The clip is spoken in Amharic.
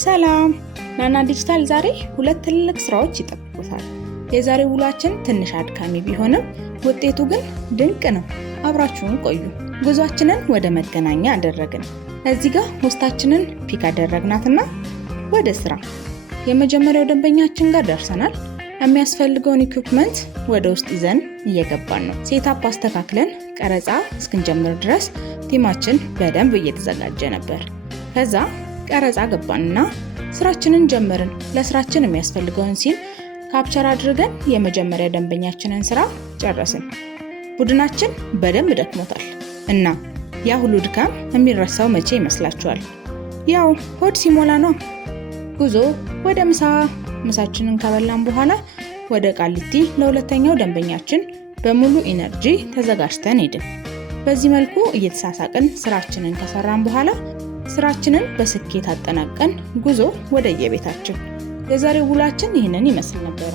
ሰላም ናና ዲጂታል ዛሬ ሁለት ትልልቅ ስራዎች ይጠብቁታል። የዛሬው ውሏችን ትንሽ አድካሚ ቢሆንም ውጤቱ ግን ድንቅ ነው። አብራችሁን ቆዩ። ጉዟችንን ወደ መገናኛ አደረግን። እዚህ ጋር ሆስታችንን ፒክ አደረግናትና ወደ ስራ የመጀመሪያው ደንበኛችን ጋር ደርሰናል። የሚያስፈልገውን ኢኩዊፕመንት ወደ ውስጥ ይዘን እየገባን ነው። ሴትአፕ አስተካክለን ቀረጻ እስክንጀምር ድረስ ቲማችን በደንብ እየተዘጋጀ ነበር። ከዛ ቀረጻ ገባንና ስራችንን ጀመርን። ለስራችን የሚያስፈልገውን ሲን ካፕቸር አድርገን የመጀመሪያ ደንበኛችንን ስራ ጨረስን። ቡድናችን በደንብ ደክሞታል እና ያ ሁሉ ድካም የሚረሳው መቼ ይመስላችኋል? ያው ሆድ ሲሞላ ነው። ጉዞ ወደ ምሳችንን ከበላን በኋላ ወደ ቃሊቲ ለሁለተኛው ደንበኛችን በሙሉ ኢነርጂ ተዘጋጅተን ሄድን። በዚህ መልኩ እየተሳሳቅን ስራችንን ከሰራን በኋላ ስራችንን በስኬት አጠናቀን ጉዞ ወደ የቤታችን። የዛሬው ውሏችን ይህንን ይመስል ነበር።